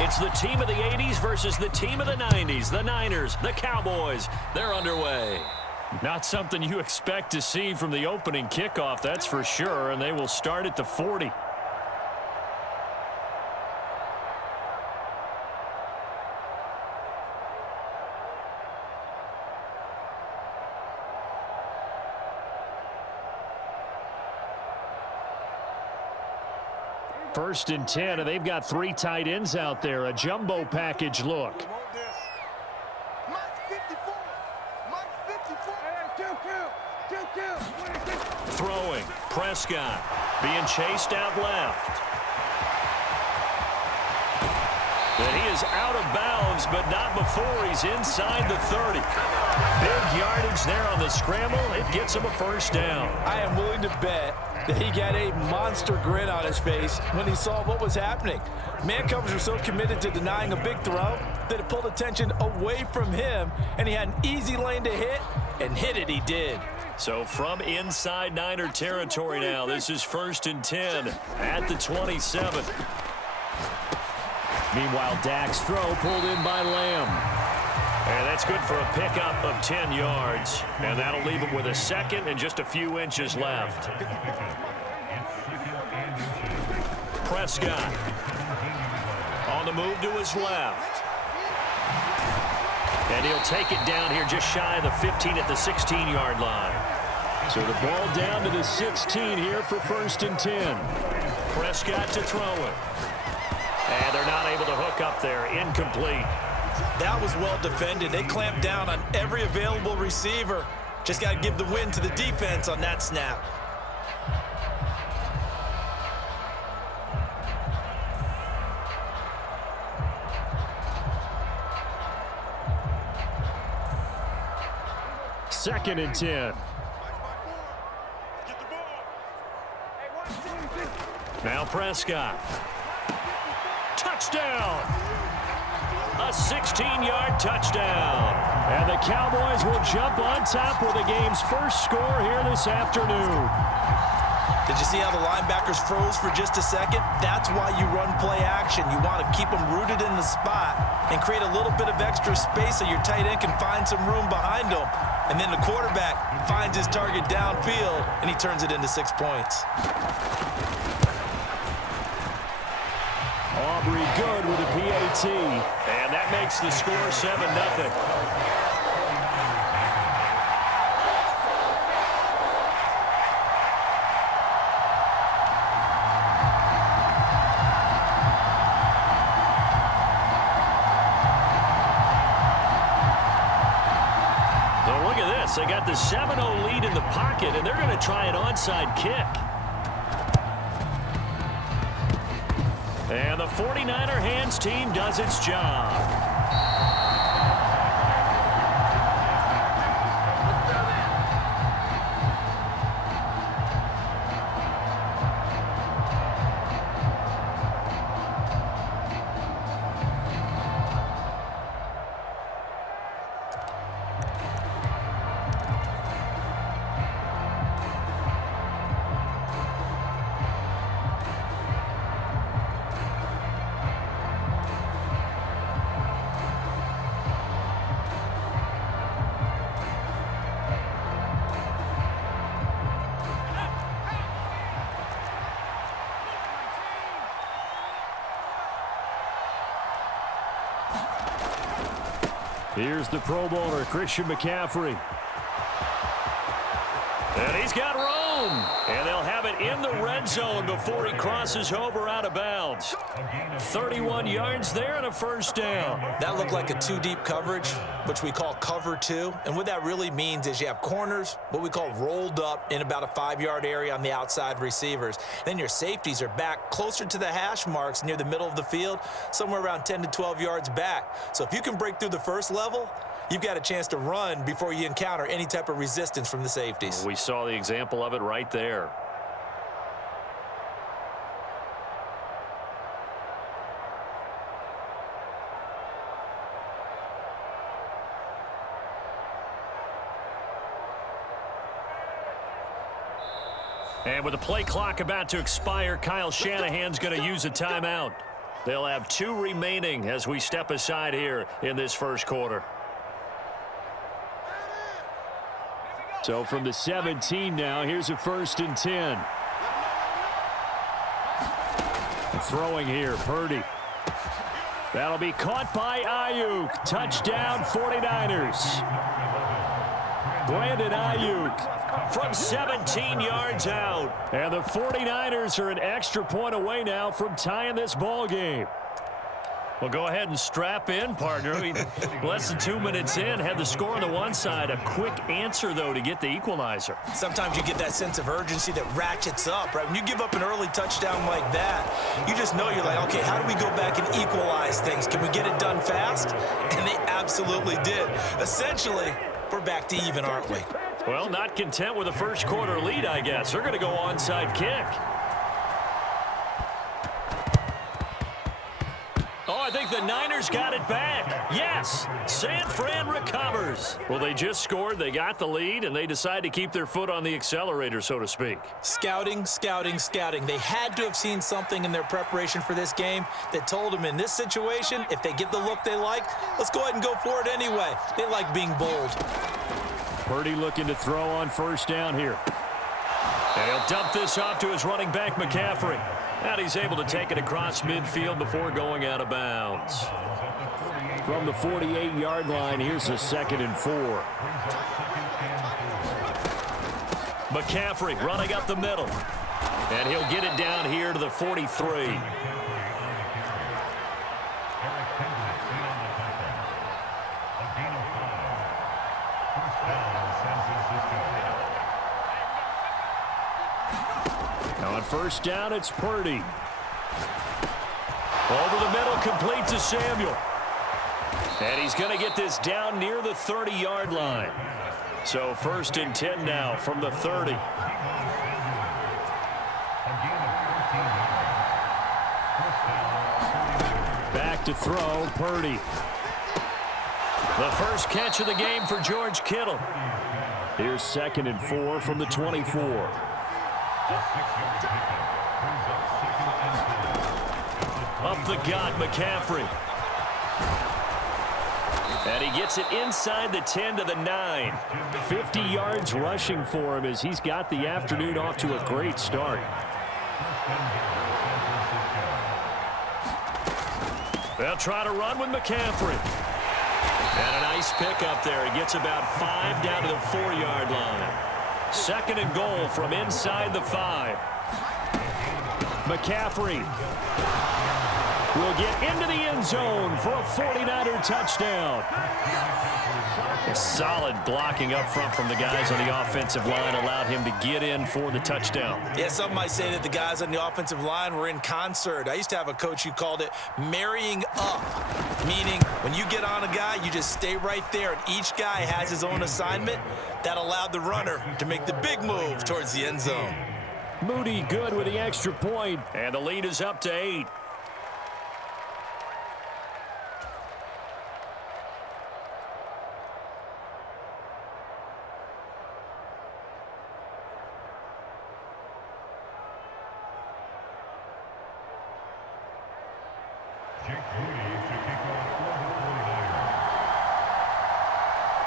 It's the team of the 80s versus the team of the 90s. The Niners, the Cowboys, they're underway. Not something you expect to see from the opening kickoff, that's for sure, and they will start at the 40. First and 10, and they've got 3 tight ends out there. A jumbo package look. Throwing. Prescott being chased out left. And he is out of bounds, but not before he's inside the 30. Big yardage there on the scramble. It gets him a first down. I am willing to bet that he got a monster grin on his face when he saw what was happening. Man covers are so committed to denying a big throw that it pulled attention away from him, and he had an easy lane to hit, and hit it he did. So from inside Niner territory now, this is first and 10 at the 27. Meanwhile, Dak's throw pulled in by Lamb. And that's good for a pickup of 10 yards. And that'll leave him with a second and just a few inches left. Prescott on the move to his left. And he'll take it down here just shy of the 15 at the 16-yard line. So the ball down to the 16 here for first and 10. Prescott to throw it. And they're not able to hook up there. Incomplete. That was well defended. They clamped down on every available receiver. Just got to give the win to the defense on that snap. Second and 10. Now Prescott. Touchdown! A 16-yard touchdown. And the Cowboys will jump on top with the game's first score here this afternoon. Did you see how the linebackers froze for just a second? That's why you run play action. You want to keep them rooted in the spot and create a little bit of extra space so your tight end can find some room behind them. And then the quarterback finds his target downfield, and he turns it into 6 points. Aubrey good with a PAT. And that makes the score 7-0. So look at this. They got the 7-0 lead in the pocket, and they're going to try an onside kick. And the 49er hands team does its job. Here's the Pro Bowler, Christian McCaffrey. And he's got room. And they'll have it in the red zone before he crosses over out of bounds. 31 yards there and a first down. That looked like a two-deep coverage, which we call cover two. And what that really means is you have corners, what we call rolled up in about a 5-yard area on the outside receivers. Then your safeties are back closer to the hash marks near the middle of the field, somewhere around 10 to 12 yards back. So if you can break through the first level, you've got a chance to run before you encounter any type of resistance from the safeties. We saw the example of it right there. And with the play clock about to expire, Kyle Shanahan's going to use a timeout. They'll have 2 remaining as we step aside here in this first quarter. So from the 17 now, here's a 1st and 10. Throwing here, Purdy. That'll be caught by Ayuk. Touchdown, 49ers. Brandon Ayuk from 17 yards out. And the 49ers are an extra point away now from tying this ball game. Well, go ahead and strap in, partner. Less than 2 minutes in, had the score on the one side. A quick answer, though, to get the equalizer. Sometimes you get that sense of urgency that ratchets up, right? When you give up an early touchdown like that, you just know you're like, okay, how do we go back and equalize things? Can we get it done fast? And they absolutely did. Essentially, we're back to even, aren't we? Well, not content with a first quarter lead, I guess. They're going to go onside kick. Oh, I think the Niners got it back. Yes, San Fran recovers. Well, they just scored, they got the lead, and they decide to keep their foot on the accelerator, so to speak. Scouting, scouting, scouting. They had to have seen something in their preparation for this game that told them in this situation, if they get the look they like, let's go ahead and go for it anyway. They like being bold. Purdy looking to throw on 1st down here. And he'll dump this off to his running back, McCaffrey. And he's able to take it across midfield before going out of bounds. From the 48-yard line, here's a 2nd and 4. McCaffrey running up the middle. And he'll get it down here to the 43. On 1st down, it's Purdy. Over the middle, complete to Samuel. And he's going to get this down near the 30-yard line. So 1st and 10 now from the 30. Back to throw, Purdy. The first catch of the game for George Kittle. Here's 2nd and 4 from the 24. Up the gut, McCaffrey. And he gets it inside the 10 to the 9. 50 yards rushing for him as he's got the afternoon off to a great start. They'll try to run with McCaffrey. And a nice pickup there. He gets about 5 down to the 4-yard line. 2nd and goal from inside the 5. McCaffrey will get into the end zone for a 49er touchdown. Solid blocking up front from the guys on the offensive line allowed him to get in for the touchdown. Yeah, some might say that the guys on the offensive line were in concert. I used to have a coach who called it marrying up, meaning when you get on a guy, you just stay right there, and each guy has his own assignment. That allowed the runner to make the big move towards the end zone. Moody good with the extra point. And the lead is up to 8.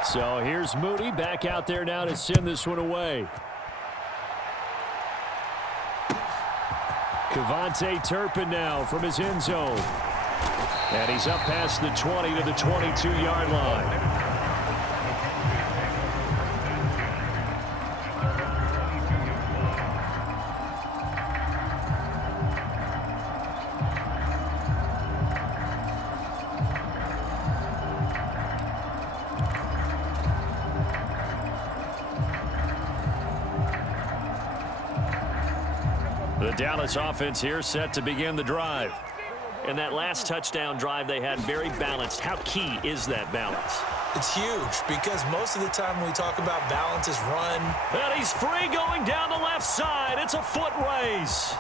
So here's Moody back out there now to send this one away. Kevontae Turpin now from his end zone. And he's up past the 20 to the 22-yard line. The Dallas offense here set to begin the drive. And that last touchdown drive they had very balanced. How key is that balance? It's huge because most of the time when we talk about balance is run. And he's free going down the left side. It's a foot race.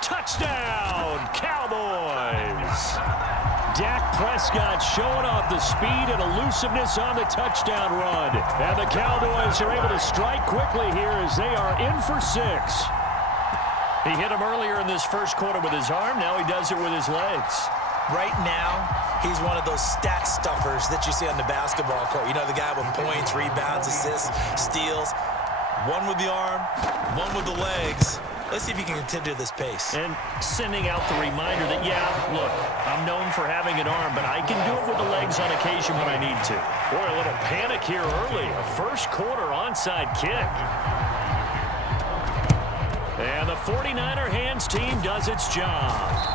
Touchdown, Cowboys. Dak Prescott showing off the speed and elusiveness on the touchdown run. And the Cowboys are able to strike quickly here as they are in for 6. He hit him earlier in this first quarter with his arm. Now he does it with his legs. Right now, he's one of those stat stuffers that you see on the basketball court. You know, the guy with points, rebounds, assists, steals. One with the arm, one with the legs. Let's see if he can continue this pace. And sending out the reminder that, yeah, look, I'm known for having an arm, but I can do it with the legs on occasion when I need to. Boy, a little panic here early. A first quarter onside kick. And the 49er hands team does its job.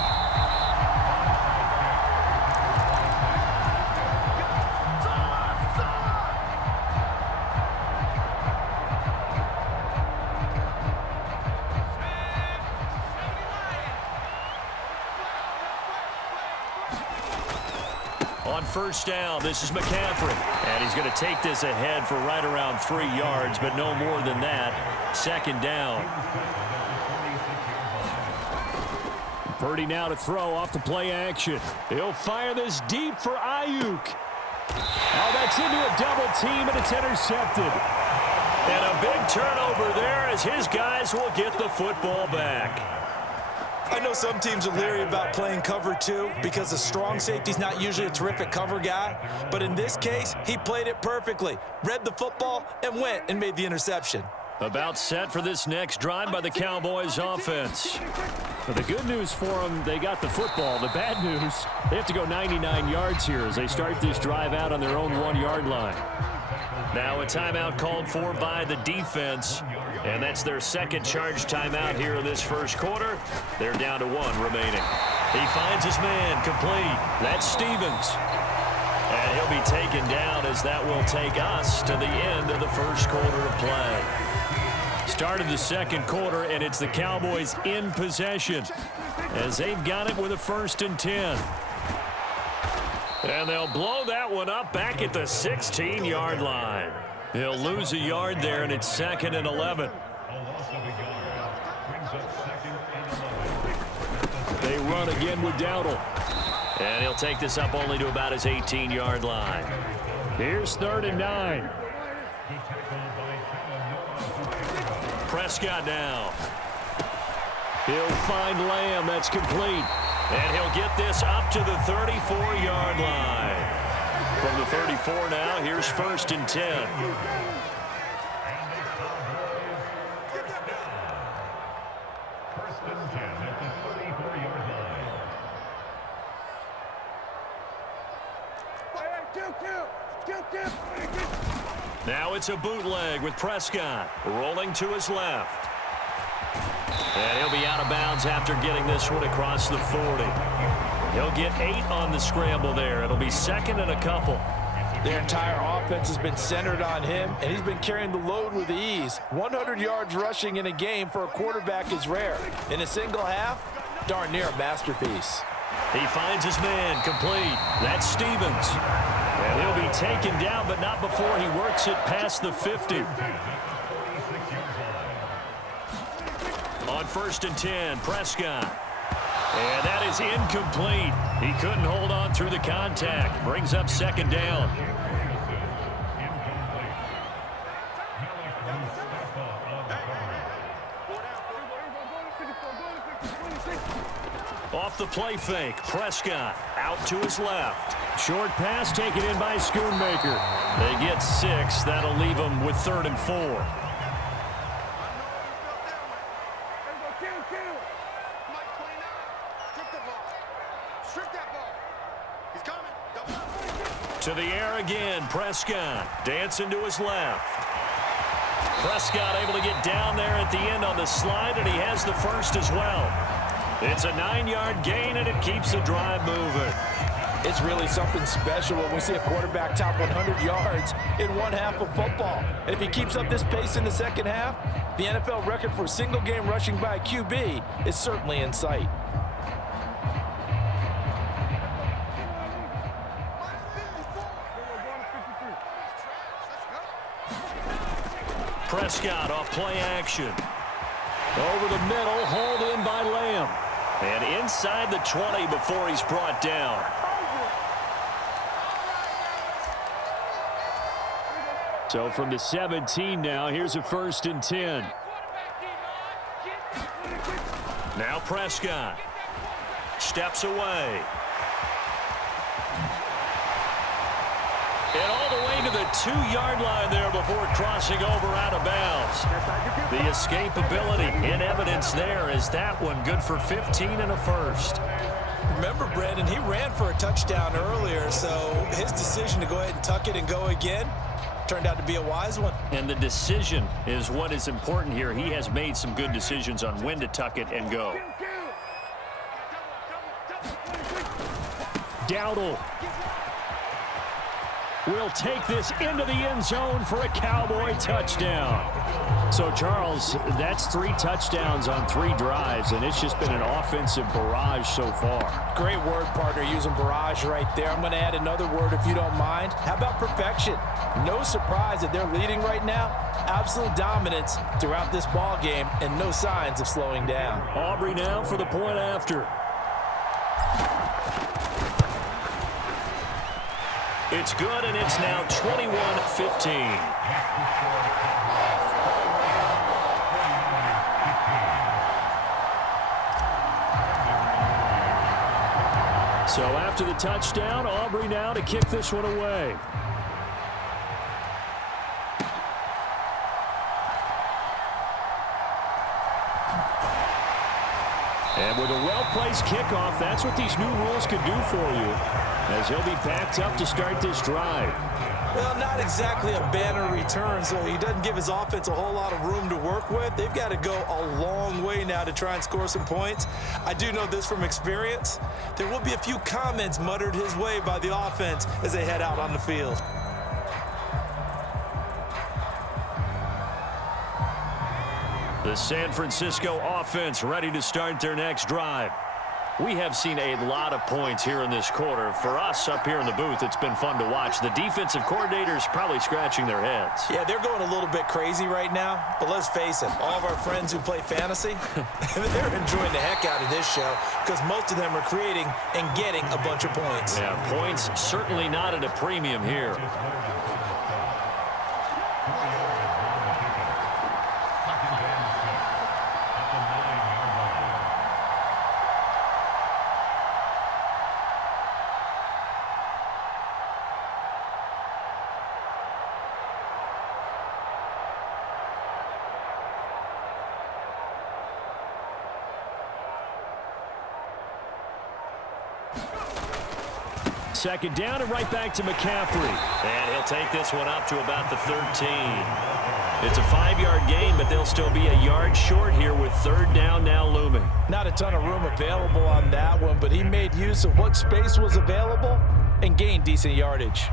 On first down, this is McCaffrey. And he's going to take this ahead for right around 3 yards, but no more than that. Second down. Purdy now to throw off the play action. He'll fire this deep for Ayuk. Oh, that's into a double team, and it's intercepted. And a big turnover there as his guys will get the football back. I know some teams are leery about playing cover 2 because the strong safety's not usually a terrific cover guy. But in this case, he played it perfectly. Read the football and went and made the interception. About set for this next drive by the Cowboys offense. But the good news for them, they got the football. The bad news, they have to go 99 yards here as they start this drive out on their own 1-yard line. Now a timeout called for by the defense. And that's their second charge timeout here in this first quarter. They're down to 1 remaining. He finds his man complete. That's Stevens. And he'll be taken down as that will take us to the end of the first quarter of play. Start of the second quarter, and it's the Cowboys in possession as they've got it with a 1st and 10. And they'll blow that one up back at the 16-yard line. He'll lose a yard there, and it's 2nd and 11. They run again with Dowdle. And he'll take this up only to about his 18-yard line. Here's 3rd and 9. Prescott now. He'll find Lamb. That's complete. And he'll get this up to the 34-yard line. From the 34 now, here's 1st and 10. Now it's a bootleg with Prescott rolling to his left. And he'll be out of bounds after getting this one across the 40. He'll get 8 on the scramble there. It'll be 2nd and a couple. Their entire offense has been centered on him, and he's been carrying the load with ease. 100 yards rushing in a game for a quarterback is rare. In a single half, darn near a masterpiece. He finds his man complete. That's Stevens. And he'll be taken down, but not before he works it past the 50. On 1st and 10, Prescott. And that is incomplete. He couldn't hold on through the contact. Brings up 2nd down. Off the play fake, Prescott out to his left. Short pass taken in by Schoonmaker. They get 6. That'll leave them with 3rd and 4. To the air again, Prescott dancing to his left. Prescott able to get down there at the end on the slide, and he has the 1st as well. It's a 9-yard gain, and it keeps the drive moving. It's really something special when we see a quarterback top 100 yards in one half of football. And if he keeps up this pace in the second half, the NFL record for single-game rushing by a QB is certainly in sight. Prescott off play action. Over the middle, hauled in by Lamb. And inside the 20 before he's brought down. So from the 17 now, here's a 1st and 10. Now Prescott steps away. And all the way to the 2-yard line there before crossing over out of bounds. The escapability in evidence there as that one good for 15 and a first. Remember, Brandon, he ran for a touchdown earlier, so his decision to go ahead and tuck it and go again turned out to be a wise one. And the decision is what is important here. He has made some good decisions on when to tuck it and go. Dowdle will take this into the end zone for a Cowboy touchdown. So, Charles, that's 3 touchdowns on 3 drives, and it's just been an offensive barrage so far. Great word, partner, using barrage right there. I'm going to add another word if you don't mind. How about perfection? No surprise that they're leading right now. Absolute dominance throughout this ball game and no signs of slowing down. Aubrey now for the point after. It's good, and it's now 21-15. So after the touchdown, Aubrey now to kick this one away. And with a well-placed kickoff, that's what these new rules could do for you, as he'll be backed up to start this drive. Well, not exactly a banner return, so he doesn't give his offense a whole lot of room to work with. They've got to go a long way now to try and score some points. I do know this from experience. There will be a few comments muttered his way by the offense as they head out on the field. The San Francisco offense ready to start their next drive. We have seen a lot of points here in this quarter. For us up here in the booth, it's been fun to watch. The defensive coordinators probably scratching their heads. Yeah, they're going a little bit crazy right now. But let's face it, all of our friends who play fantasy, they're enjoying the heck out of this show because most of them are creating and getting a bunch of points. Yeah, points certainly not at a premium here. Second down and right back to McCaffrey. And he'll take this one up to about the 13. It's a 5-yard gain, but they'll still be a yard short here with 3rd down now looming. Not a ton of room available on that one, but he made use of what space was available and gained decent yardage.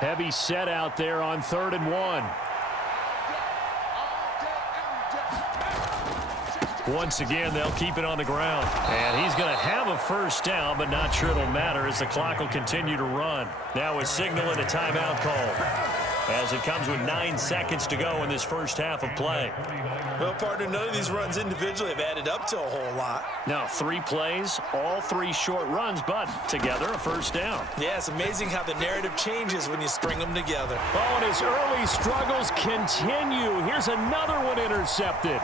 Heavy set out there on 3rd and 1. Once again, they'll keep it on the ground. And he's going to have a first down, but not sure it'll matter as the clock will continue to run. Now a signal and a timeout call, as it comes with 9 seconds to go in this first half of play. Well, partner, none of these runs individually have added up to a whole lot. Now 3 plays, all 3 short runs, but together a first down. Yeah, it's amazing how the narrative changes when you string them together. Oh, and his early struggles continue. Here's another one intercepted.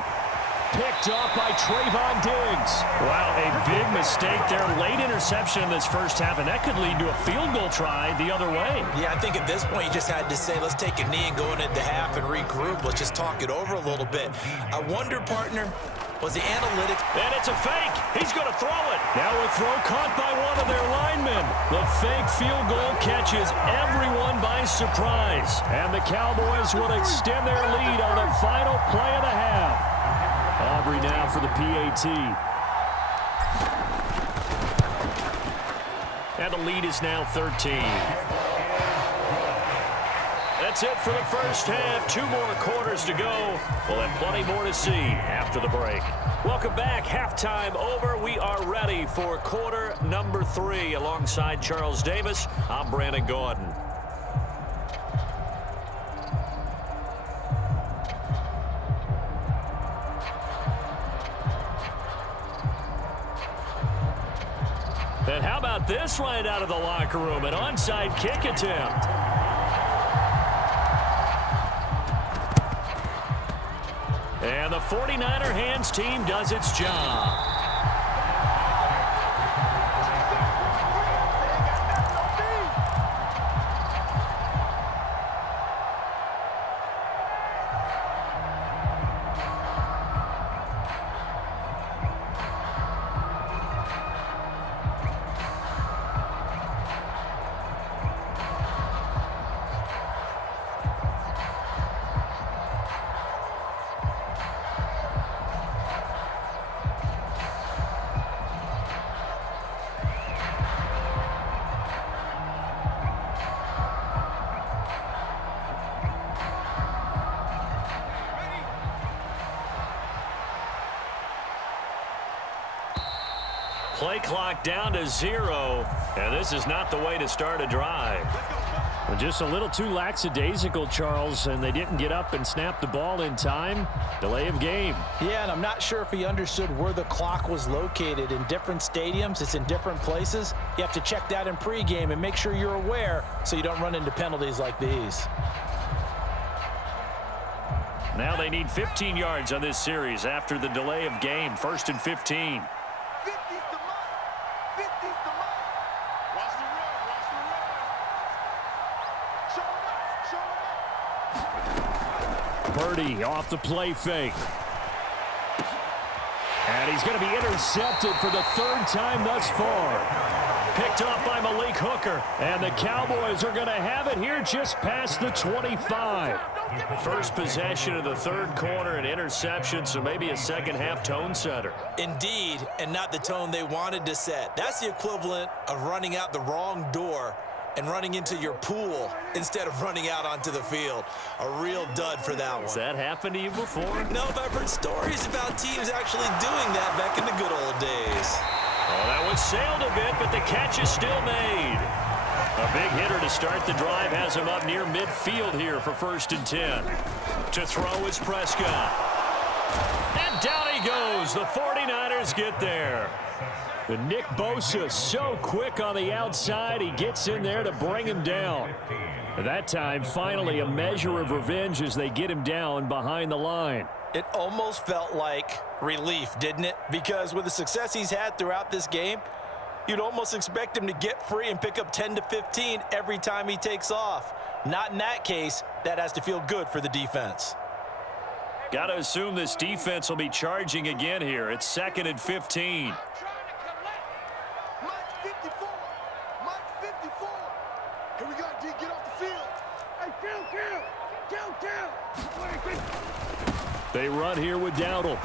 Picked off by Trayvon Diggs. Wow, a big mistake there. Late interception in this first half, and that could lead to a field goal try the other way. Yeah, I think at this point you just had to say, let's take a knee and go into half and regroup. Let's just talk it over a little bit. I wonder, partner, was the analytics... And it's a fake. He's going to throw it. Now a throw caught by one of their linemen. The fake field goal catches everyone by surprise. And the Cowboys will extend their lead on the final play of the half. Aubrey now for the PAT. And the lead is now 13. That's it for the first half. 2 more quarters to go. We'll have plenty more to see after the break. Welcome back. Halftime over. We are ready for quarter number 3. Alongside Charles Davis, I'm Brandon Gordon. about this right out of the locker room? An onside kick attempt. And the 49er hands team does its job. Play clock down to 0, and this is not the way to start a drive. Well, just a little too lackadaisical, Charles, and they didn't get up and snap the ball in time. Delay of game. Yeah, and I'm not sure if he understood where the clock was located. In different stadiums, it's in different places. You have to check that in pregame and make sure you're aware so you don't run into penalties like these. Now they need 15 yards on this series after the delay of game. 1st and 15. Purdy off the play fake. And he's going to be intercepted for the 3rd time thus far. Picked up by Malik Hooker. And the Cowboys are going to have it here just past the 25. First possession of the 3rd quarter, an interception, so maybe a second-half tone setter. Indeed, and not the tone they wanted to set. That's the equivalent of running out the wrong door and running into your pool instead of running out onto the field. A real dud for that one. Has that happened to you before? No, but I've heard stories about teams actually doing that back in the good old days. Oh, that one sailed a bit, but the catch is still made. A big hitter to start the drive has him up near midfield here for 1st and 10. To throw is Prescott. And down he goes. The 49ers get there. But Nick Bosa so quick on the outside, he gets in there to bring him down. At that time, finally a measure of revenge as they get him down behind the line. It almost felt like relief, didn't it? Because with the success he's had throughout this game, you'd almost expect him to get free and pick up 10 to 15 every time he takes off. Not in that case. That has to feel good for the defense. Got to assume this defense will be charging again here. It's 2nd and 15. They run here with Dowdle.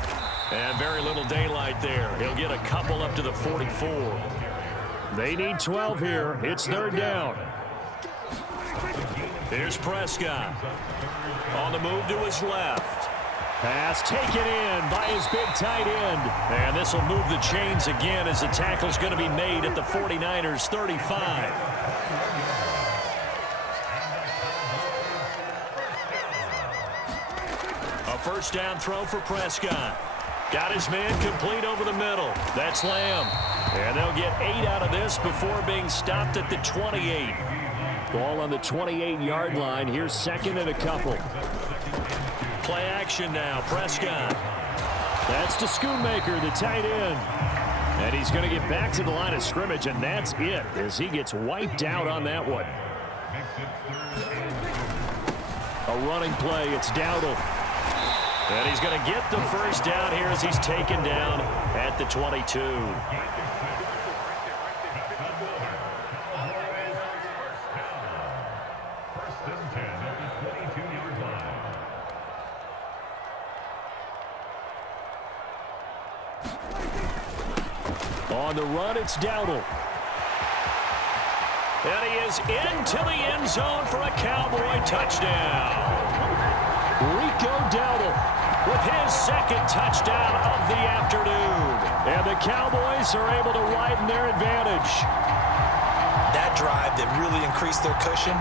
And very little daylight there. He'll get a couple up to the 44. They need 12 here. It's 3rd down. Here's Prescott. On the move to his left. Pass taken in by his big tight end. And this will move the chains again as the tackle's going to be made at the 49ers 35. A 1st down throw for Prescott. Got his man complete over the middle. That's Lamb. And they'll get 8 out of this before being stopped at the 28. Ball on the 28-yard line. Here's 2nd and a couple. Play action now. Prescott. That's to Schoonmaker, the tight end. And he's going to get back to the line of scrimmage, and that's it as he gets wiped out on that one. A running play. It's Dowdle. And he's going to get the 1st down here as he's taken down at the 22. On the run, it's Dowdle. And he is into the end zone for a Cowboy touchdown. Rico Dowdle with his 2nd touchdown of the afternoon. And the Cowboys are able to widen their advantage. That drive that really increased their cushion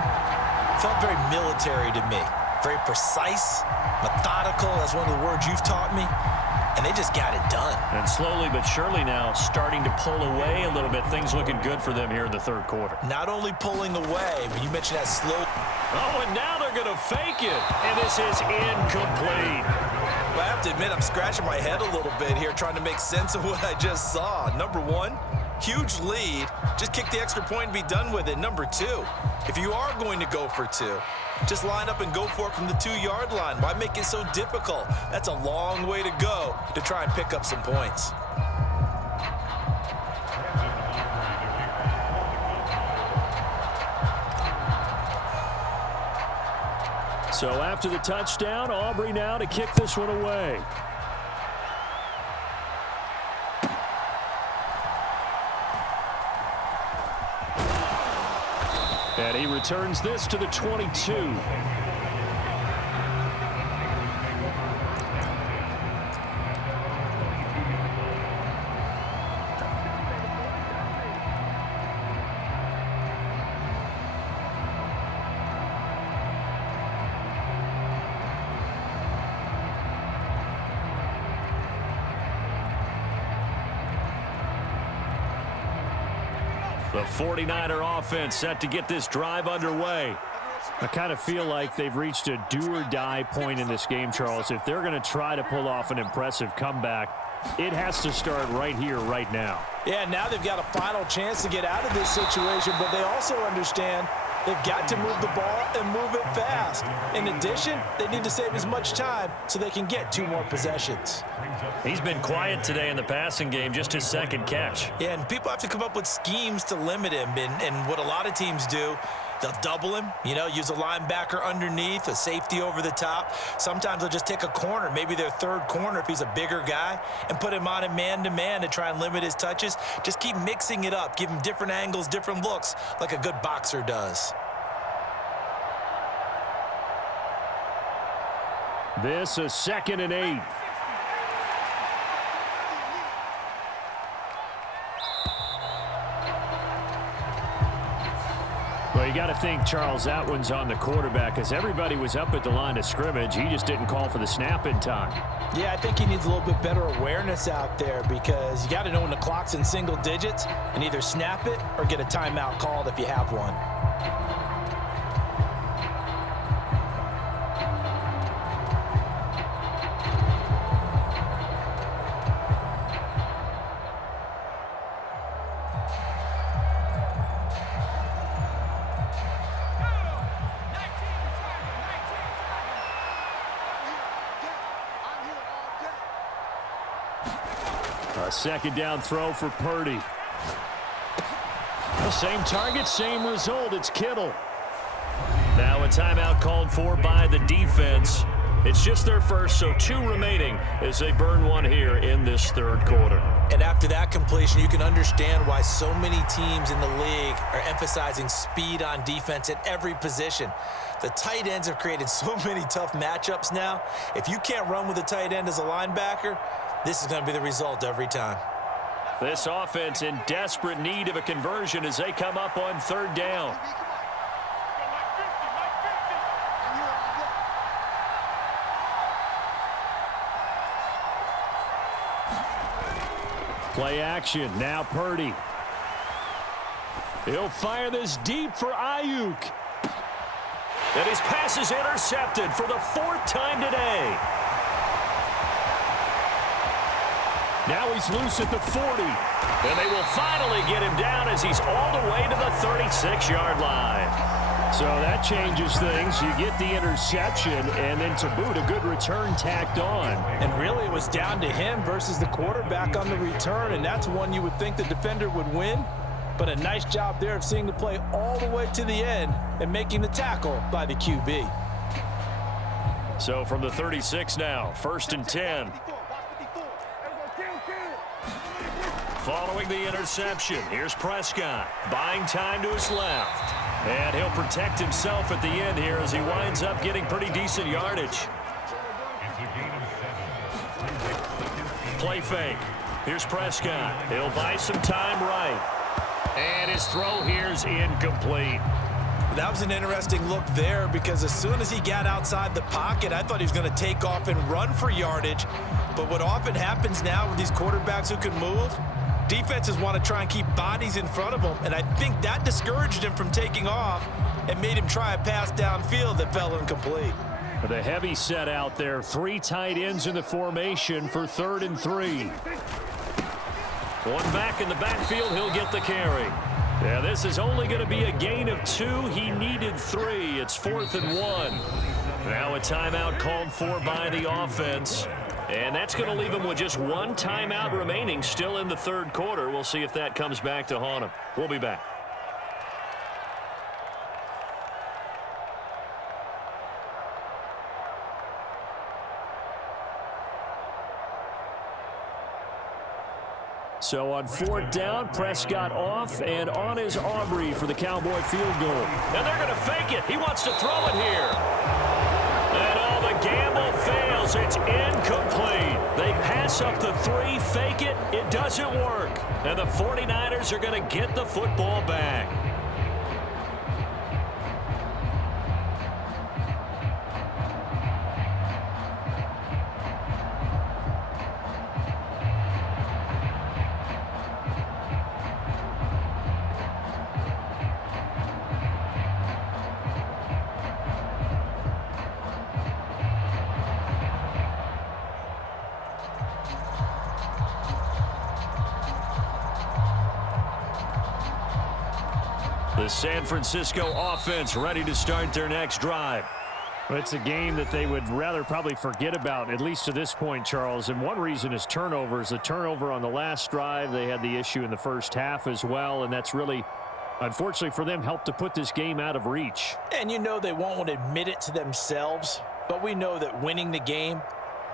felt very military to me. Very precise, methodical, that's one of the words you've taught me. and they just got it done. And slowly but surely now starting to pull away a little bit. Things looking good for them here in the third quarter. Not only pulling away, but you mentioned that slow. Oh, and now they're going to fake it. And this is incomplete. Well, I have to admit, I'm scratching my head a little bit here trying to make sense of what I just saw. Number one, huge lead. Just kick the extra point and be done with it. Number two, if you are going to go for two, just line up and go for it from the 2-yard line. Why make it so difficult? That's a long way to go to try and pick up some points. So after the touchdown, Aubrey now to kick this one away. And he returns this to the 22. The 49er offense set to get this drive underway. I kind of feel like they've reached a do-or-die point in this game, Charles. If they're going to try to pull off an impressive comeback, it has to start right here, right now. Yeah, now they've got a final chance to get out of this situation, but they also understand they've got to move the ball and move it fast. In addition, they need to save as much time so they can get 2 more possessions. He's been quiet today in the passing game, just his second catch. Yeah, and people have to come up with schemes to limit him. And what a lot of teams do, they'll double him, use a linebacker underneath, a safety over the top. Sometimes they'll just take a corner, maybe their third corner if he's a bigger guy, and put him on a man-to-man to try and limit his touches. Just keep mixing it up, give him different angles, different looks, like a good boxer does. This is 2nd and 8. Well, you got to think, Charles, that one's on the quarterback because everybody was up at the line of scrimmage. He just didn't call for the snap in time. Yeah, I think he needs a little bit better awareness out there because you got to know when the clock's in single digits and either snap it or get a timeout called if you have one. A second down throw for Purdy. The same target, same result. It's Kittle. Now a timeout called for by the defense. It's just their first, so 2 remaining as they burn one here in this third quarter. And after that completion, you can understand why so many teams in the league are emphasizing speed on defense at every position. The tight ends have created so many tough matchups now. If you can't run with a tight end as a linebacker, this is going to be the result every time. This offense in desperate need of a conversion as they come up on 3rd down. Play action. Now Purdy. He'll fire this deep for Ayuk. And his pass is intercepted for the 4th time today. Now he's loose at the 40. And they will finally get him down as he's all the way to the 36-yard line. So that changes things. You get the interception, and then to boot, a good return tacked on. And really, it was down to him versus the quarterback on the return, and that's one you would think the defender would win. But a nice job there of seeing the play all the way to the end and making the tackle by the QB. So from the 36 now, 1st and 10. Following the interception, here's Prescott, buying time to his left. And he'll protect himself at the end here as he winds up getting pretty decent yardage. Play fake. Here's Prescott. He'll buy some time right. And his throw here's incomplete. That was an interesting look there because as soon as he got outside the pocket, I thought he was going to take off and run for yardage. But what often happens now with these quarterbacks who can move, defenses want to try and keep bodies in front of them, and I think that discouraged him from taking off and made him try a pass downfield that fell incomplete. With a heavy set out there, 3 tight ends in the formation for 3rd and 3. One back in the backfield, he'll get the carry. Yeah, this is only going to be a gain of 2. He needed 3. It's 4th and 1. Now a timeout called for by the offense. And that's going to leave him with just 1 timeout remaining still in the 3rd quarter. We'll see if that comes back to haunt him. We'll be back. So on 4th down, Prescott off, and on is Aubrey for the Cowboy field goal. And they're going to fake it. He wants to throw it here. And all the gamble fails. It's incomplete. They pass up the 3, fake it. It doesn't work. And the 49ers are going to get the football back. The San Francisco offense ready to start their next drive. Well, it's a game that they would rather probably forget about, at least to this point, Charles. And one reason is turnovers. A turnover on the last drive. They had the issue in the first half as well, and that's really, unfortunately for them, helped to put this game out of reach. And you know they won't admit it to themselves, but we know that winning the game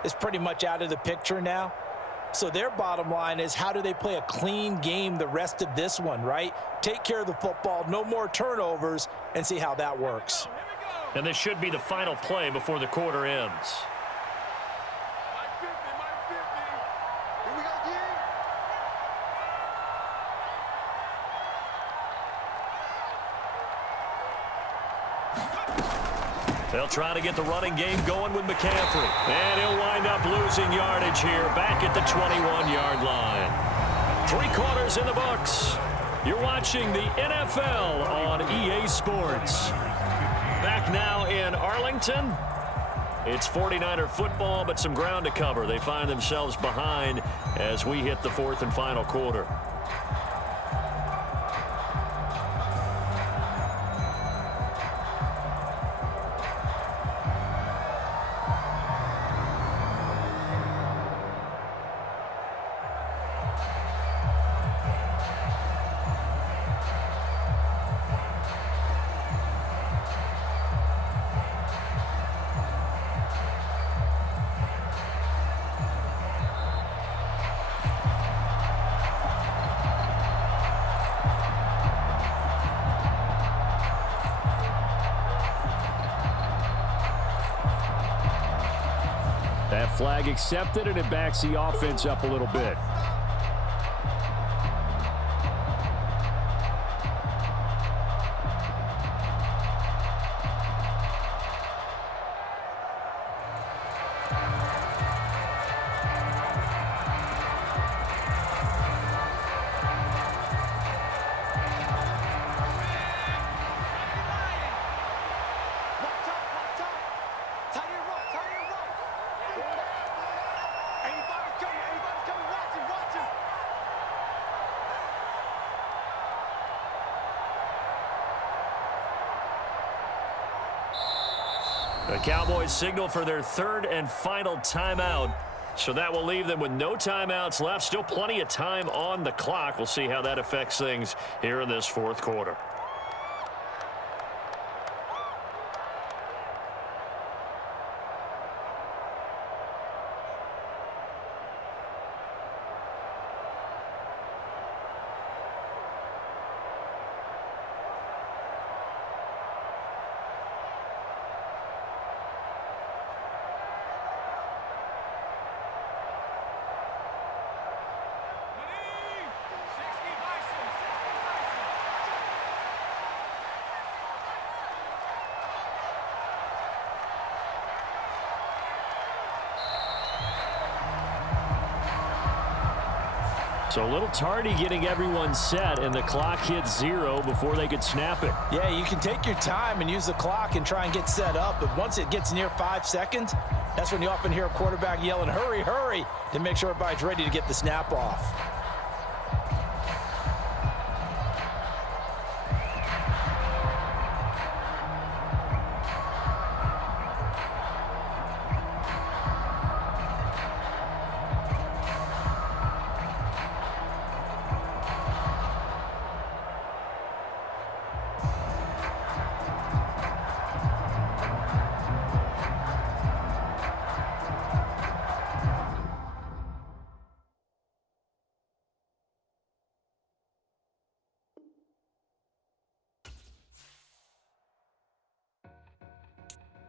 is pretty much out of the picture now. So their bottom line is, how do they play a clean game the rest of this one, right? Take care of the football, no more turnovers, and see how that works. And this should be the final play before the quarter ends. They'll try to get the running game going with McCaffrey. And he'll wind up losing yardage here back at the 21-yard line. 3 quarters in the books. You're watching the NFL on EA Sports. Back now in Arlington. It's 49er football, but some ground to cover. They find themselves behind as we hit the 4th and final quarter. That flag accepted, and it backs the offense up a little bit. The Cowboys signal for their 3rd and final timeout. So that will leave them with no timeouts left. Still plenty of time on the clock. We'll see how that affects things here in this 4th quarter. So a little tardy getting everyone set, and the clock hits 0 before they could snap it. Yeah, you can take your time and use the clock and try and get set up, but once it gets near 5 seconds, that's when you often hear a quarterback yelling, hurry, hurry, to make sure everybody's ready to get the snap off.